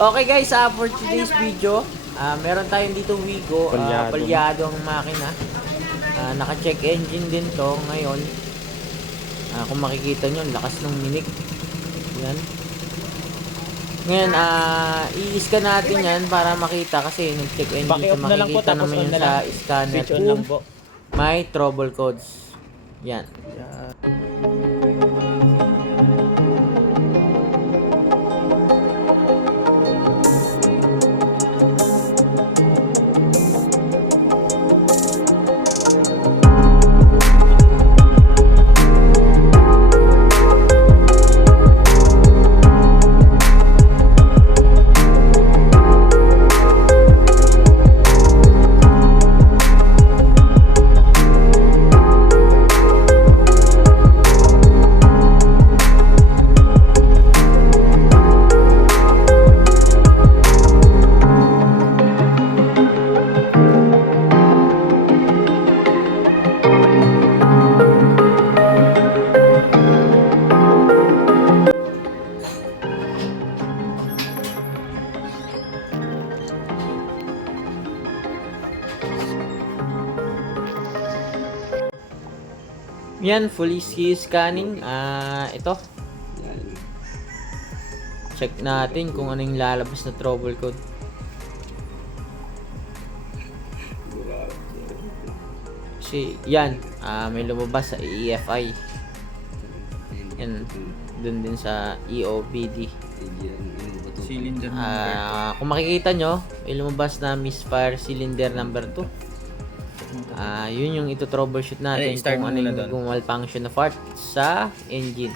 Okay guys, for today's video, meron tayong dito Wigo, palyado ang makina. Naka-check engine din to ngayon. Kung makikita nyo, lakas ng minik. Yan. Ngayon, i-scan natin yan para makita kasi nag-check engine. So, makikita naman yan sa scanner kung may trouble codes. Yan. Yan, fully scanning. Ito. Check natin kung ano yung lalabas na trouble code. Kasi, yan. May lumabas sa EFI. Yan. Dun din sa EOBD. Cylinder Kung makikita nyo, may lumabas na misfire cylinder number 2. Yun yung ito troubleshoot natin kung ano yung malfunction na part sa engine.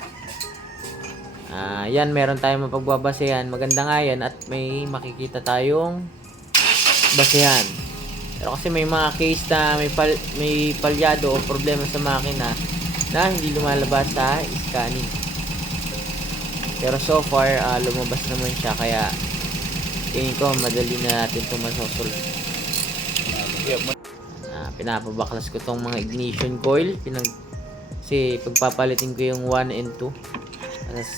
Yan, meron tayong mapagbabasehan. Maganda nga yan at may makikita tayong basehan. Pero kasi may mga case na may palyado o problema sa makina na hindi lumalabas sa scanning. Pero so far, lumabas naman siya, kaya tingin ko madali na natin ito masosolve. Pinapabaklas ko tong mga ignition coil. Kasi pagpapalitin ko yung 1 and 2.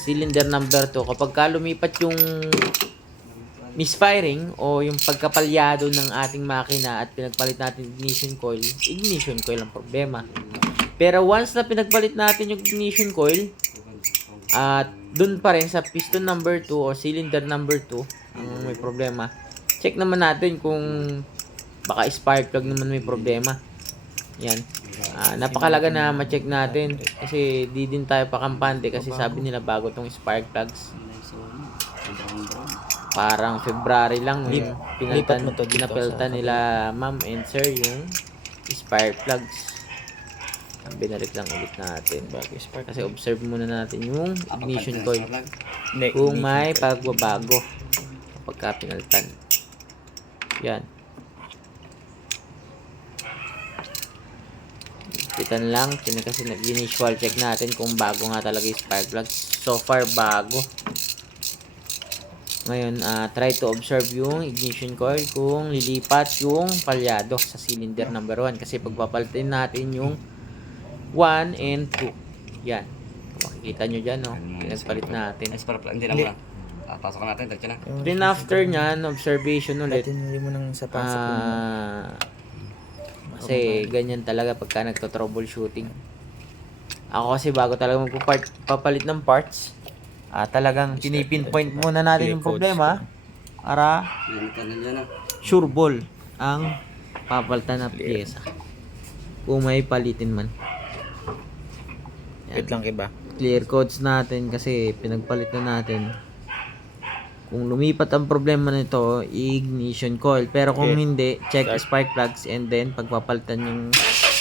Cylinder number 2. Kapag lumipat yung misfiring o yung pagkapalyado ng ating makina at pinagpalit natin ignition coil ang problema. Pero once na pinagpalit natin yung ignition coil, at dun pa rin sa piston number 2 o cylinder number 2 ang may problema. Check naman natin kung baka spark plug naman may problema. Yan. Napakalaga na ma-check natin kasi di din tayo pakampante kasi sabi nila bago tong spark plugs. Parang February lang yung pinapalitan nila ma'am and sir yung spark plugs. Binalik lang ulit natin kasi observe muna natin yung ignition coil kung may pagbabago kapag pinalitan. Yan. Pitan lang, kasi nag-initial check natin kung bago nga talaga yung spark plug. So far, bago. Ngayon, try to observe yung ignition coil kung lilipat yung palyado sa cylinder number 1. Kasi pagpapalitin natin yung 1 and 2. Yan. Kung makikita nyo dyan, no? Pinagpalit natin. Hindi lang ba? Pasok natin, tagtya na. Then after nyan, observation ulit. Hindi mo nang sa pasok kasi ganyan talaga pagka nagto-troubleshooting. Ako kasi bago talaga magpapalit ng parts, talagang pinipinpoint muna natin yung problema para sure ball ang papalitan na pyesa. Kung may palitin man. Wait lang kiba. Clear codes natin kasi pinagpalit na natin. Kung lumipat ang problema nito, ignition coil. Pero kung hindi, check spark plugs and then pagpapalitan yung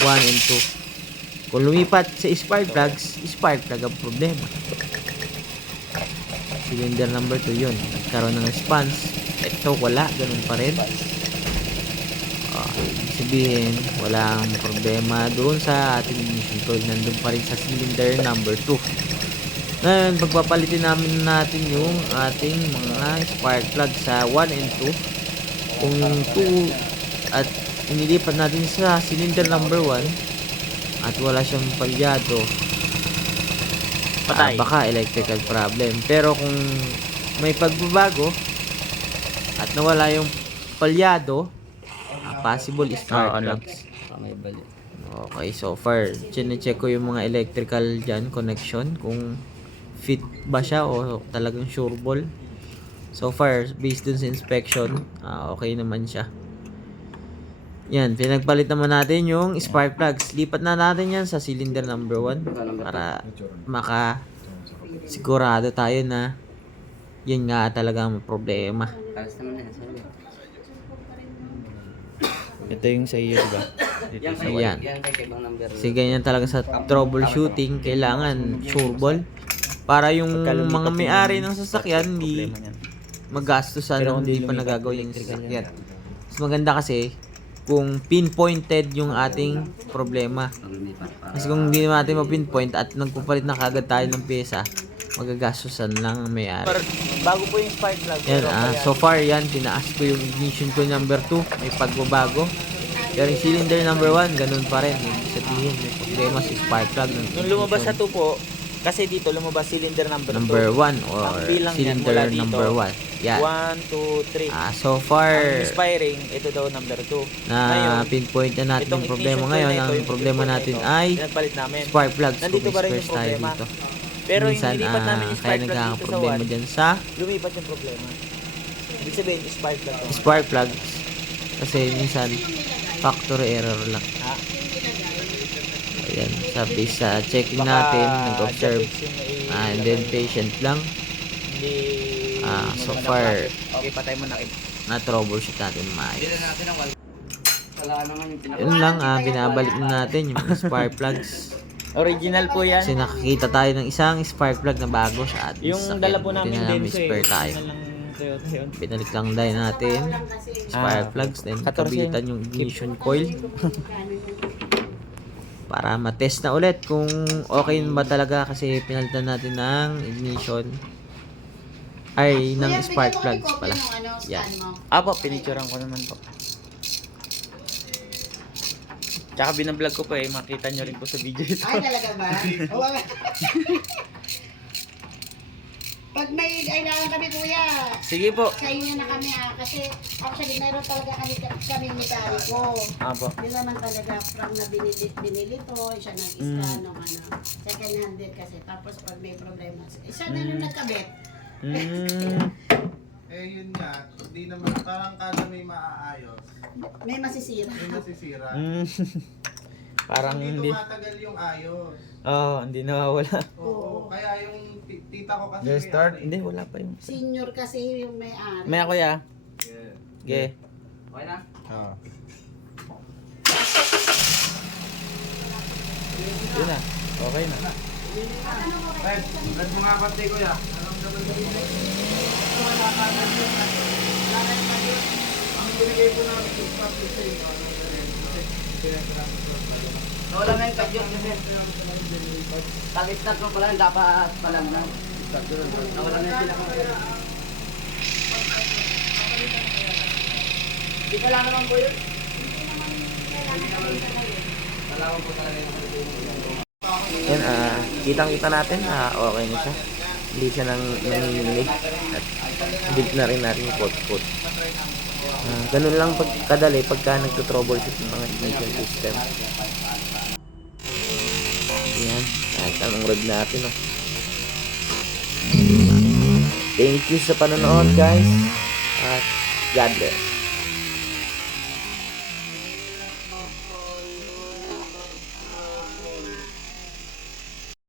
1 and 2. Kung lumipat sa spark plugs, spark plug ang problema. Cylinder number 2 yun. Nagkaroon ng response. Ito wala, ganun pa rin. Ibig sabihin, walang problema doon sa ating ignition coil. Nandun pa rin sa cylinder number 2. Ngayon, pagpapalitin natin yung ating mga spark plug sa 1 and 2. Kung yung 2 at inilipat natin sa cylinder number 1 at wala siyang palyado, baka electrical problem. Pero kung may pagbabago, at nawala yung palyado, possible spark ano? plugs. May bali. Okay, so far, chine-check ko yung mga electrical dyan, connection, kung fit ba siya o talagang sure ball. So far, based dun sa inspection, okay naman siya. Yan, pinagpalit naman natin yung spark plugs. Lipat na natin yan sa cylinder number 1 para sigurado tayo na yun nga talaga ang problema. Alas naman yan. Sabi. Ito yung sa iyo, diba? Dito Yan sa kay Ayan. White. Yan kay ibang number. Kasi ganyan talaga sa troubleshooting, kailangan sure ball. Para yung mga may-ari ng sasakyan, hindi problema niyan. magastusan Pero ng kung di hindi pa lumipat, nagagawa yung electrical sasakyan. Mas maganda kasi kung pinpointed yung ating problema. Pag lumipat para. Kasi kung hindi natin ma-pinpoint at nagpupalit na kagad tayo ng pyesa, magagastusan lang ang may-ari. Bago po yung spark plug. Yan, so far yan, tinaas ko yung ignition coil number 2, may pagbabago. Pero yung cylinder number 1, ganun pa rin. Ibig sabihin, may problema si spark plug. Nung lumabas sa 2 po, kasi dito lumabas cylinder number 2. number 1 or Ang bilang yan cylinder mula dito. number 1. Yan. 1, 2, 3. So far, Ang inspiring, ito daw number 2. na pinpoint na natin yung problema ngayon. Ang problema natin ay pinagpalit namin. spark plugs. Nandito pa rin yung Tayo problema. dito. Pero Minsan, yung nilipat namin yung kaya spark plug dito sa nagkakaproblema 1, dyan sa lumipat yung problema. Ibig sabihin, yung spark plug to. spark plugs. Kasi minsan, factory error lang. Ha? Ayan, sabi sa checking Baka natin, nag-observe. the fixing And then patient lang. Hindi so maganda far, bracket. Okay, patay mo na. na troubleshoot natin maayos. Bila natin ang wala naman yung pinaka. Yun lang, binabalik na natin yung mga spark plugs. Original po yan. Kasi nakakita tayo ng isang spark plug na bago sa ating Yung sasakyan. dala po Buti namin na lang, may Denso spare tayo. Original lang Toyota yun. Binalik lang dahil natin spark plugs, then 14 kabitan yung ignition coil para matest na ulit kung okay ba talaga kasi pinalitan natin ng ignition ay ng spark plugs pala. Yan. Apo, pinicturean ko naman po. Tsaka binablog ko pa makita nyo rin po sa video ito. Ay, talaga ba? O, wala. Pag may kailangan kami, kuya, Sige po. sa inyo na kami kasi actually meron talaga kami mekaniko. Apo. Yun naman talaga from na binili to, siya nag-scan ng second hand din kasi. Tapos pag may problema, isa na yung nagkabit. Eh yun nga, hindi naman, parang kada may maaayos, May masisira. may nasisira. Parang hindi. Tumatagal yung ayos. Hindi nawawala. Oo, kaya yung tita ko kasi Just start. may-ari. Hindi, wala pa yung. Senior kasi yung may-ari. Maya kuya. Yeah. Ge. Okay na? Yun na. Okay na. Red mo nga pati kuya. Ang binigay po namin yung pati sa inyo, Wala na yung tagyon kasi. Tagit-tag ko pala, dapat pala na. Nawala na yung pinaka. Di pala naman po yun. Wala ko po talaga yung Yan, kitang-kita natin okay na siya. Hindi siya nanginginig. At build na rin natin yung pot-pot. Ganun lang kadali pagka nagto-troubleshoot ng mga ignition system. Yan, ang rod natin. Oh. Thank you sa panonood guys. At God bless.